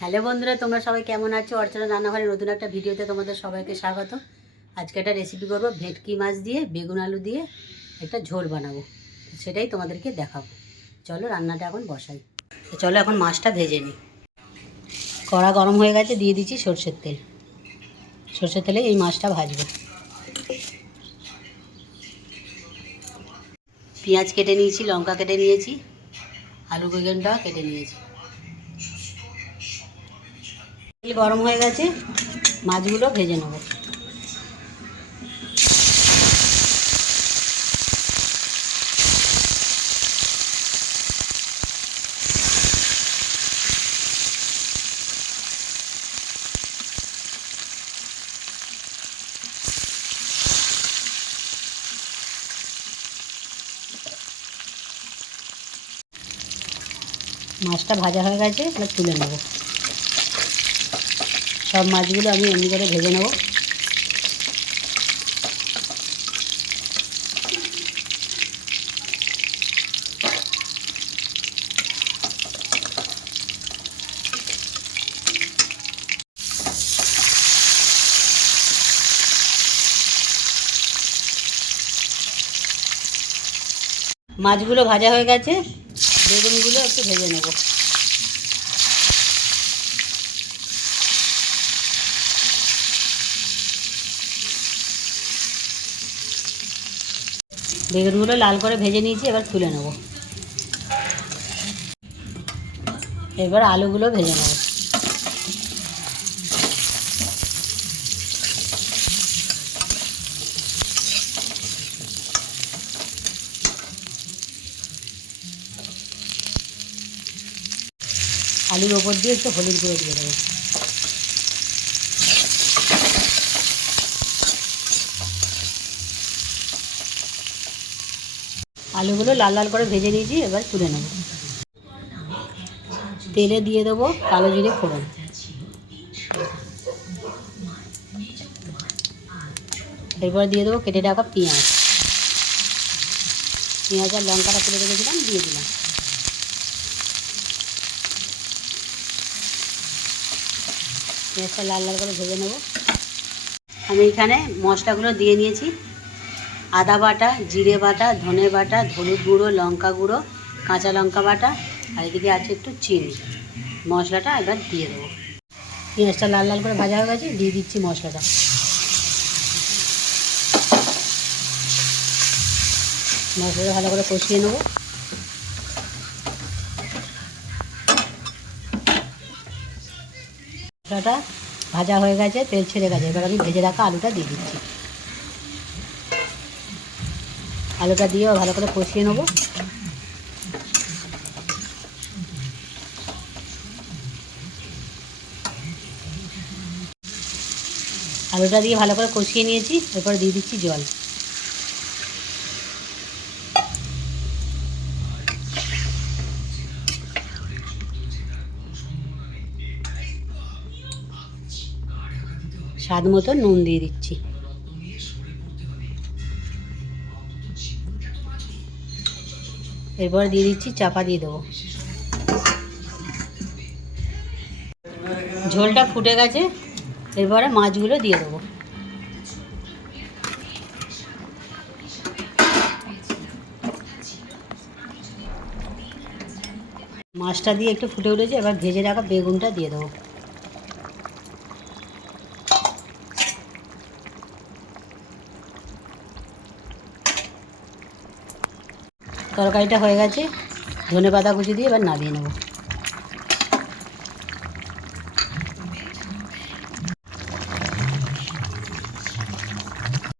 Hello বন্ধুরা, তোমরা সবাই কেমন আছো? অর্চনা রান্নাঘরে নতুন একটা ভিডিওতে তোমাদের সবাইকে স্বাগত। আজকে একটা রেসিপি করব, ভেটকি মাছ দিয়ে, বেগুন আলু দিয়ে একটা ঝোল বানাবো। সেটাই তোমাদেরকে দেখাবো। চলো রান্নাটা এখন বসাই। চলো এখন মাছটা ভেজে নিই। কড়া গরম হয়ে গেছে, দিয়ে দিচ্ছি সর্ষের তেল। সর্ষের তেলে এই মাছটা ভাজবো। পেঁয়াজ কেটে নিয়েছি, লঙ্কা কেটে নিয়েছি, আলু বেগুনটা কেটে নিয়েছি। তেল গরম হয়ে গেছে মাছগুলো ভেজে নেব। মাছটা ভাজা হয়ে গেছে এবার তুলে নেব। সব মাছগুলো আমি এমনি করে ভেজে নেব। মাছগুলো ভাজা হয়ে গেছে, বেগুনগুলো একটু ভেজে নেব। বেগুনগুলো লাল করে ভেজে নিয়েছি, এবার তুলে নেব। এবার আলুগুলো ভেজে নেব। আলুর ওপর দিয়ে একটু হলুদ গুঁড়ো দিয়ে দেবো। আলুগুলো লাল লাল করে ভেজে নিয়েছি, এবার তুলে নেব। তেলে দিয়ে দেবো কালো জিরে ফোড়ন। এরপর দিয়ে দেবো কেটে রাখা পেঁয়াজ। পেঁয়াজ আর লঙ্কাটা তুলে রেখেছিলাম, দিয়ে দিলাম। পেঁয়াজটা লাল লাল করে ভেজে নেব। আমি এখানে মশলাগুলো দিয়ে নিয়েছি। আদা বাটা, জিরে বাটা, ধনে বাটা, হলুদ গুঁড়ো, লঙ্কা গুঁড়ো, কাঁচা লঙ্কা বাটা, আর এদিকে আছে একটু চিনি। মশলাটা এবার দিয়ে দেবো। পেঁয়াজটা লাল লাল করে ভাজা হয়ে গেছে, দিয়ে দিচ্ছি মশলাটা। মশলাটা ভালো করে কষিয়ে নেব। মশলাটা ভাজা হয়ে গেছে, তেল ছেড়ে গেছে। এবার আমি ভেজে রাখা আলুটা দিয়ে দিচ্ছি। আলুটা দিয়েও ভালো করে কষিয়ে নেব। আলুটা দিয়ে ভালো করে কষিয়ে নিয়েছি, এরপর দিয়ে দিচ্ছি জল। স্বাদ মতো নুন দিয়ে দিচ্ছি। এরপর দিয়ে দিচ্ছি, চাপা দিয়ে দেবো। ঝোলটা ফুটে গেছে, এরপরে মাছগুলো দিয়ে দেবো। মাছটা দিয়ে একটু ফুটে উঠেছে, এবার ভেজে রাখা বেগুনটা দিয়ে দেবো। তরকারিটা হয়ে গেছে ধনে পাতা কুচি দিয়ে এবার নামিয়ে নেব।